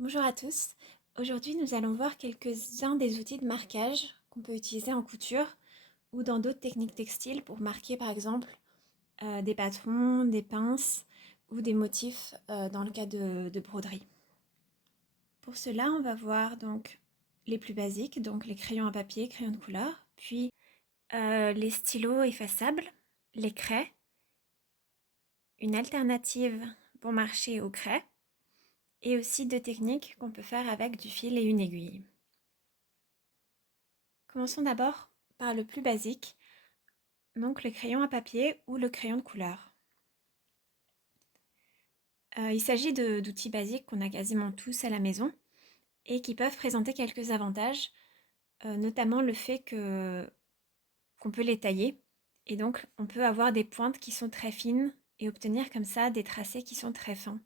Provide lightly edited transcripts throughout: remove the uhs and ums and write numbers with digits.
Bonjour à tous. Aujourd'hui, nous allons voir quelques-uns des outils de marquage qu'on peut utiliser en couture ou dans d'autres techniques textiles pour marquer par exemple des patrons, des pinces ou des motifs dans le cas de broderie. Pour cela, on va voir donc les plus basiques, donc les crayons à papier, crayons de couleur, puis les stylos effaçables, les craies, une alternative bon marché aux craies, et aussi deux techniques qu'on peut faire avec du fil et une aiguille. Commençons d'abord par le plus basique, donc le crayon à papier ou le crayon de couleur. Il s'agit d'outils basiques qu'on a quasiment tous à la maison et qui peuvent présenter quelques avantages, notamment le fait qu'on peut les tailler et donc on peut avoir des pointes qui sont très fines et obtenir comme ça des tracés qui sont très fins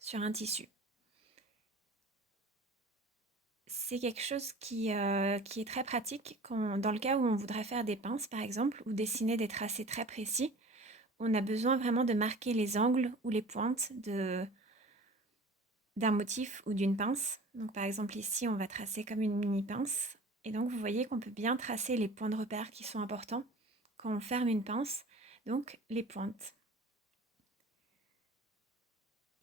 sur un tissu. C'est quelque chose qui est très pratique dans le cas où on voudrait faire des pinces par exemple ou dessiner des tracés très précis. On a besoin vraiment de marquer les angles ou les pointes d'un motif ou d'une pince. Donc par exemple ici, on va tracer comme une mini pince. Et donc vous voyez qu'on peut bien tracer les points de repère qui sont importants quand on ferme une pince, donc les pointes.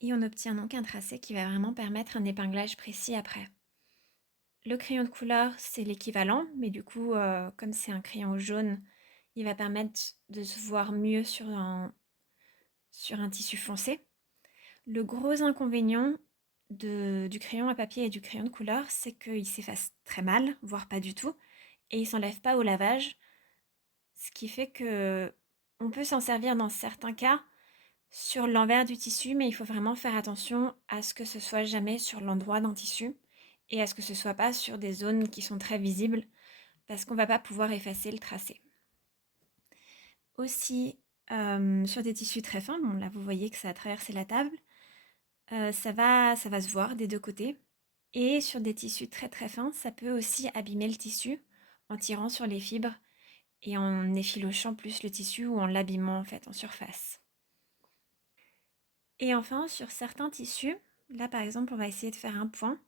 Et on obtient donc un tracé qui va vraiment permettre un épinglage précis après. Le crayon de couleur, c'est l'équivalent, mais du coup, comme c'est un crayon jaune, il va permettre de se voir mieux sur un tissu foncé. Le gros inconvénient du crayon à papier et du crayon de couleur, c'est qu'il s'efface très mal, voire pas du tout, et il s'enlève pas au lavage, ce qui fait que on peut s'en servir dans certains cas sur l'envers du tissu, mais il faut vraiment faire attention à ce que ce soit jamais sur l'endroit d'un tissu et à ce que ce soit pas sur des zones qui sont très visibles, parce qu'on va pas pouvoir effacer le tracé. Aussi, sur des tissus très fins, bon là vous voyez que ça a traversé la table, ça va se voir des deux côtés. Et sur des tissus très très fins, ça peut aussi abîmer le tissu en tirant sur les fibres et en effilochant plus le tissu ou en l'abîmant en fait en surface. Et enfin, sur certains tissus, là par exemple, on va essayer de faire un point.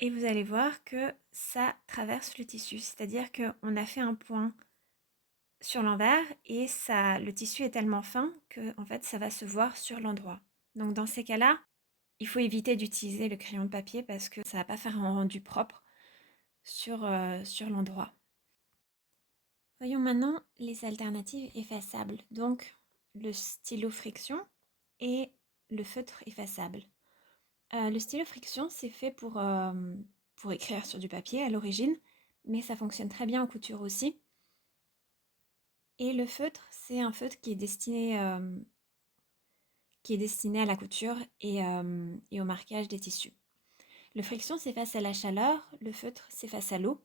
Et vous allez voir que ça traverse le tissu, c'est-à-dire qu'on a fait un point sur l'envers et le tissu est tellement fin que en fait, ça va se voir sur l'endroit. Donc dans ces cas-là, il faut éviter d'utiliser le crayon de papier parce que ça va pas faire un rendu propre sur l'endroit. Voyons maintenant les alternatives effaçables, donc le stylo friction et le feutre effaçable. Le stylo friction, c'est fait pour écrire sur du papier à l'origine, mais ça fonctionne très bien en couture aussi. Et le feutre, c'est un feutre qui est destiné à la couture et au marquage des tissus. Le friction, c'est face à la chaleur, le feutre, c'est face à l'eau.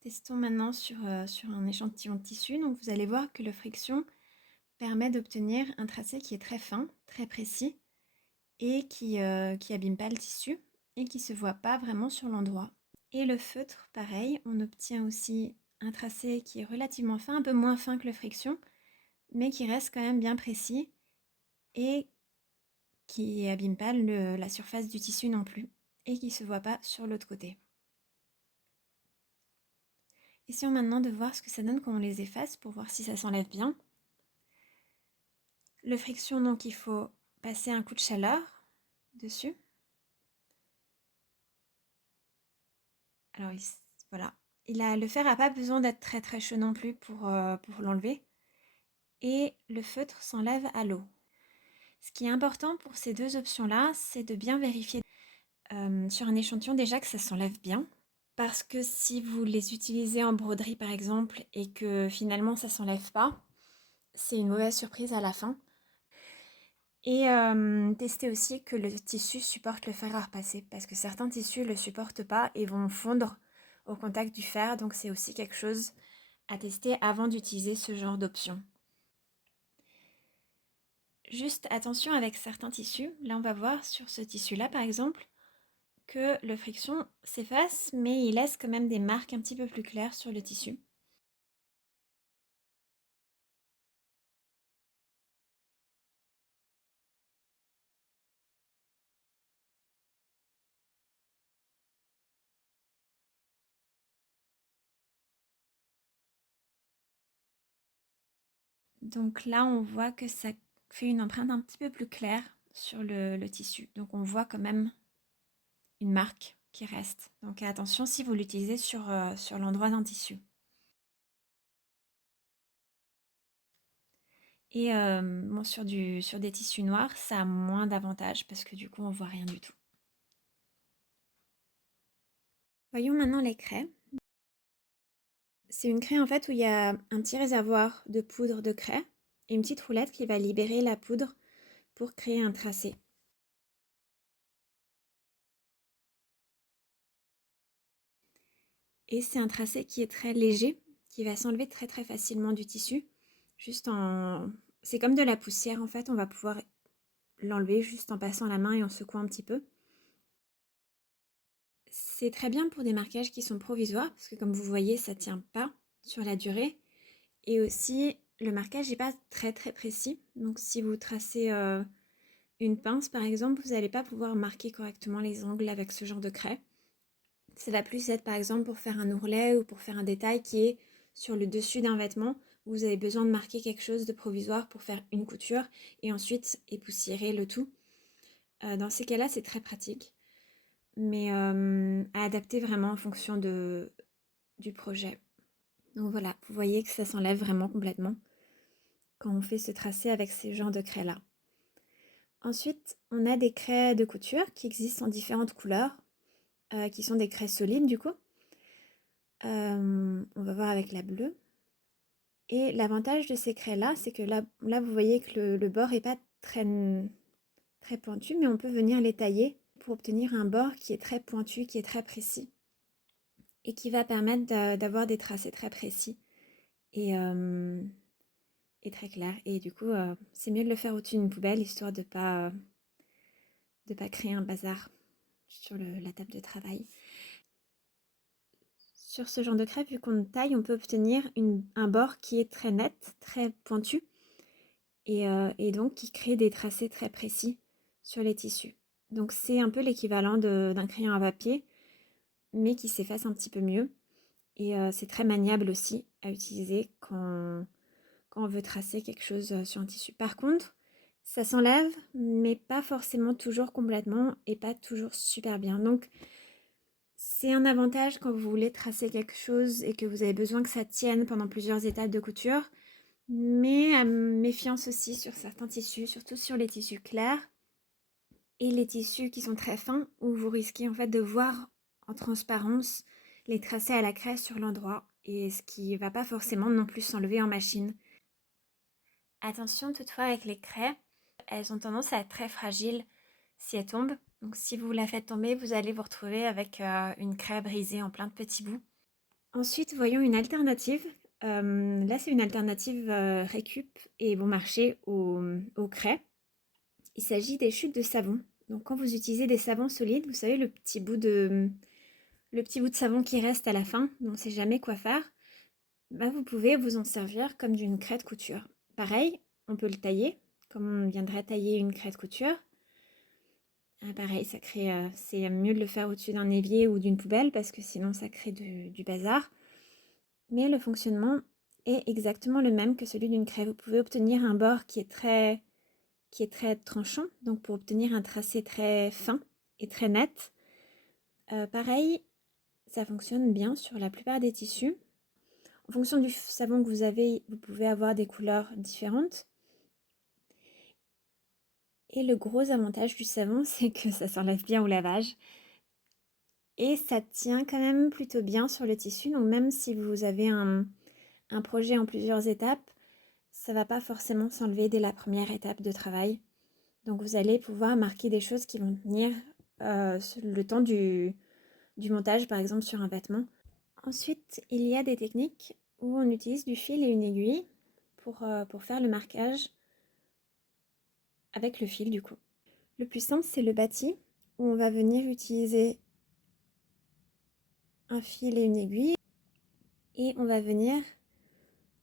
Testons maintenant sur un échantillon de tissu. Donc vous allez voir que le friction permet d'obtenir un tracé qui est très fin, très précis et qui abîme pas le tissu et qui se voit pas vraiment sur l'endroit. Et le feutre, pareil, on obtient aussi un tracé qui est relativement fin, un peu moins fin que le friction, mais qui reste quand même bien précis et qui abîme pas la surface du tissu non plus et qui se voit pas sur l'autre côté. Essayons maintenant de voir ce que ça donne quand on les efface pour voir si ça s'enlève bien. Le friction, donc il faut passer un coup de chaleur dessus. Alors voilà, le fer n'a pas besoin d'être très très chaud non plus pour l'enlever. Et le feutre s'enlève à l'eau. Ce qui est important pour ces deux options-là, c'est de bien vérifier sur un échantillon déjà que ça s'enlève bien. Parce que si vous les utilisez en broderie par exemple et que finalement ça s'enlève pas, c'est une mauvaise surprise à la fin. Et testez aussi que le tissu supporte le fer à repasser parce que certains tissus ne le supportent pas et vont fondre au contact du fer, donc c'est aussi quelque chose à tester avant d'utiliser ce genre d'option. Juste attention avec certains tissus, là on va voir sur ce tissu-là par exemple que le friction s'efface mais il laisse quand même des marques un petit peu plus claires sur le tissu. Donc là, on voit que ça fait une empreinte un petit peu plus claire sur le tissu. Donc on voit quand même une marque qui reste. Donc attention si vous l'utilisez sur l'endroit d'un tissu. Et bon, sur des tissus noirs, ça a moins d'avantages parce que du coup, on voit rien du tout. Voyons maintenant les craies. C'est une craie en fait où il y a un petit réservoir de poudre de craie et une petite roulette qui va libérer la poudre pour créer un tracé. Et c'est un tracé qui est très léger, qui va s'enlever très très facilement du tissu. C'est comme de la poussière en fait, on va pouvoir l'enlever juste en passant la main et en secouant un petit peu. C'est très bien pour des marquages qui sont provisoires parce que comme vous voyez, ça tient pas sur la durée. Et aussi, le marquage n'est pas très très précis. Donc si vous tracez une pince par exemple, vous n'allez pas pouvoir marquer correctement les angles avec ce genre de craie. Ça va plus être par exemple pour faire un ourlet ou pour faire un détail qui est sur le dessus d'un vêtement où vous avez besoin de marquer quelque chose de provisoire pour faire une couture et ensuite époussiérer le tout. Dans ces cas-là, c'est très pratique, mais à adapter vraiment en fonction du projet. Donc voilà, vous voyez que ça s'enlève vraiment complètement quand on fait ce tracé avec ces genres de craies-là. Ensuite, on a des craies de couture qui existent en différentes couleurs, qui sont des craies solides du coup. On va voir avec la bleue. Et l'avantage de ces craies-là, c'est que là, vous voyez que le bord n'est pas très, très pointu, mais on peut venir les tailler pour obtenir un bord qui est très pointu, qui est très précis et qui va permettre d'avoir des tracés très précis et très clairs. Et du coup, c'est mieux de le faire au-dessus d'une poubelle, histoire de pas créer un bazar sur la table de travail. Sur ce genre de crêpe, vu qu'on taille, on peut obtenir un bord qui est très net, très pointu, et donc qui crée des tracés très précis sur les tissus. Donc c'est un peu l'équivalent d'un crayon à papier, mais qui s'efface un petit peu mieux. Et c'est très maniable aussi à utiliser quand on veut tracer quelque chose sur un tissu. Par contre, ça s'enlève, mais pas forcément toujours complètement et pas toujours super bien. Donc c'est un avantage quand vous voulez tracer quelque chose et que vous avez besoin que ça tienne pendant plusieurs étapes de couture. Mais méfiance aussi sur certains tissus, surtout sur les tissus clairs et les tissus qui sont très fins où vous risquez en fait de voir en transparence les tracés à la craie sur l'endroit et ce qui va pas forcément non plus s'enlever en machine. Attention toutefois avec les craies, elles ont tendance à être très fragiles si elles tombent. Donc si vous la faites tomber, vous allez vous retrouver avec une craie brisée en plein de petits bouts. Ensuite, voyons une alternative. Là, c'est une alternative récup et bon marché aux craies. Il s'agit des chutes de savon. Donc quand vous utilisez des savons solides, vous savez le petit bout de savon qui reste à la fin, dont on ne sait jamais quoi faire, bah, vous pouvez vous en servir comme d'une craie de couture. Pareil, on peut le tailler, comme on viendrait tailler une craie de couture. Pareil, c'est mieux de le faire au-dessus d'un évier ou d'une poubelle parce que sinon ça crée du bazar. Mais le fonctionnement est exactement le même que celui d'une craie. Vous pouvez obtenir un bord qui est très tranchant, donc pour obtenir un tracé très fin et très net. Pareil, ça fonctionne bien sur la plupart des tissus. En fonction du savon que vous avez, vous pouvez avoir des couleurs différentes. Et le gros avantage du savon, c'est que ça s'enlève bien au lavage. Et ça tient quand même plutôt bien sur le tissu. Donc même si vous avez un projet en plusieurs étapes, ça ne va pas forcément s'enlever dès la première étape de travail. Donc vous allez pouvoir marquer des choses qui vont tenir le temps du montage, par exemple sur un vêtement. Ensuite, il y a des techniques où on utilise du fil et une aiguille pour faire le marquage avec le fil du coup. Le plus simple, c'est le bâti, où on va venir utiliser un fil et une aiguille, et on va venir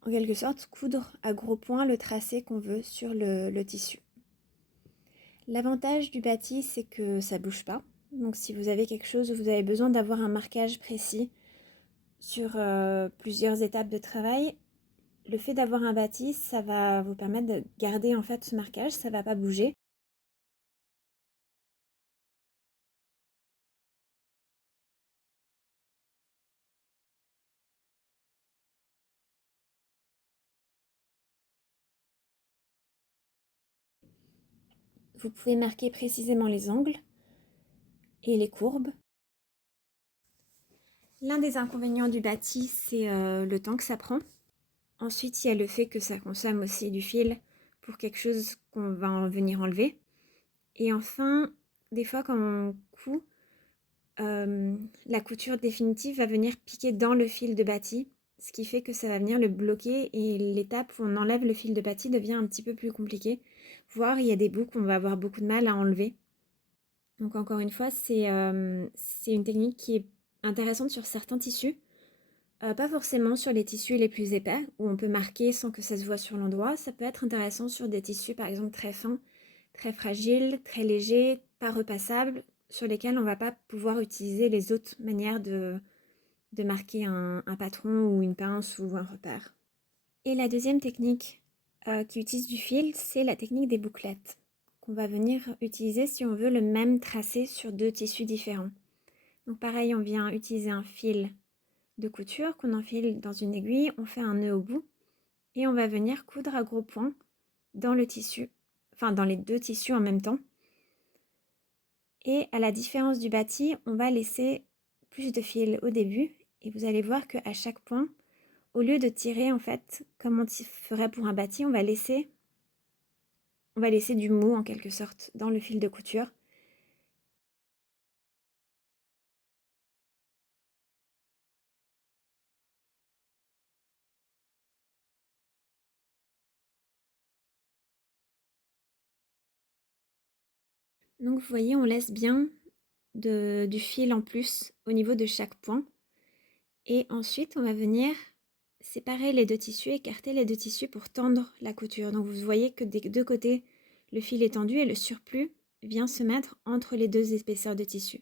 en quelque sorte coudre à gros points le tracé qu'on veut sur le tissu. L'avantage du bâti, c'est que ça bouge pas. Donc si vous avez quelque chose où vous avez besoin d'avoir un marquage précis sur plusieurs étapes de travail, le fait d'avoir un bâti, ça va vous permettre de garder en fait ce marquage, ça va pas bouger. Vous pouvez marquer précisément les angles et les courbes. L'un des inconvénients du bâti, c'est le temps que ça prend. Ensuite, il y a le fait que ça consomme aussi du fil pour quelque chose qu'on va venir enlever. Et enfin, des fois quand on coud, la couture définitive va venir piquer dans le fil de bâti, ce qui fait que ça va venir le bloquer et l'étape où on enlève le fil de bâti devient un petit peu plus compliquée. Voire il y a des bouts qu'on va avoir beaucoup de mal à enlever. Donc encore une fois, c'est une technique qui est intéressante sur certains tissus. Pas forcément sur les tissus les plus épais, où on peut marquer sans que ça se voit sur l'endroit. Ça peut être intéressant sur des tissus par exemple très fins, très fragiles, très légers, pas repassables, sur lesquels on ne va pas pouvoir utiliser les autres manières de marquer un patron ou une pince ou un repère. Et la deuxième technique qui utilise du fil, c'est la technique des bouclettes, qu'on va venir utiliser si on veut le même tracé sur deux tissus différents. Donc pareil, on vient utiliser un fil de couture qu'on enfile dans une aiguille, on fait un nœud au bout et on va venir coudre à gros points dans le tissu, enfin dans les deux tissus en même temps. Et à la différence du bâti, on va laisser plus de fil au début et vous allez voir qu'à chaque point, au lieu de tirer en fait comme on ferait pour un bâti, on va laisser du mou en quelque sorte dans le fil de couture. Donc vous voyez, on laisse bien du fil en plus au niveau de chaque point. Et ensuite, on va venir séparer les deux tissus, écarter les deux tissus pour tendre la couture. Donc vous voyez que des deux côtés, le fil est tendu et le surplus vient se mettre entre les deux épaisseurs de tissu.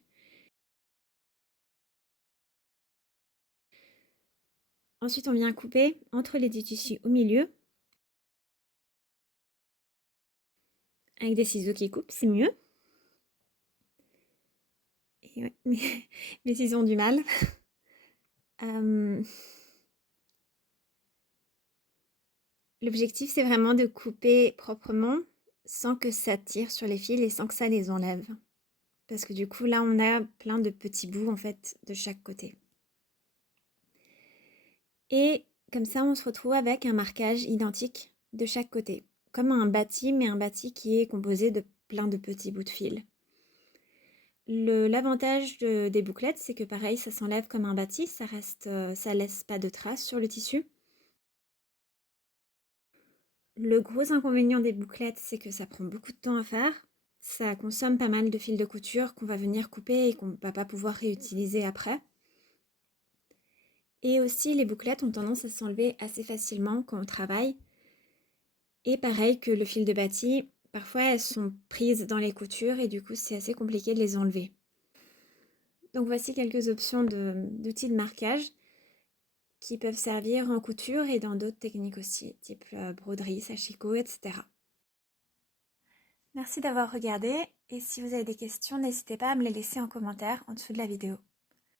Ensuite, on vient couper entre les deux tissus au milieu. Avec des ciseaux qui coupent, c'est mieux. Et ouais, mes ciseaux ont du mal. L'objectif, c'est vraiment de couper proprement sans que ça tire sur les fils et sans que ça les enlève. Parce que du coup, là, on a plein de petits bouts en fait de chaque côté. Et comme ça, on se retrouve avec un marquage identique de chaque côté. Comme un bâti, mais un bâti qui est composé de plein de petits bouts de fil. L'avantage des bouclettes, c'est que pareil, ça s'enlève comme un bâti, ça laisse pas de traces sur le tissu. Le gros inconvénient des bouclettes, c'est que ça prend beaucoup de temps à faire. Ça consomme pas mal de fil de couture qu'on va venir couper et qu'on ne va pas pouvoir réutiliser après. Et aussi, les bouclettes ont tendance à s'enlever assez facilement quand on travaille. Et pareil que le fil de bâti, parfois elles sont prises dans les coutures et du coup c'est assez compliqué de les enlever. Donc voici quelques options d'outils de marquage qui peuvent servir en couture et dans d'autres techniques aussi, type broderie, sashiko, etc. Merci d'avoir regardé et si vous avez des questions, n'hésitez pas à me les laisser en commentaire en dessous de la vidéo.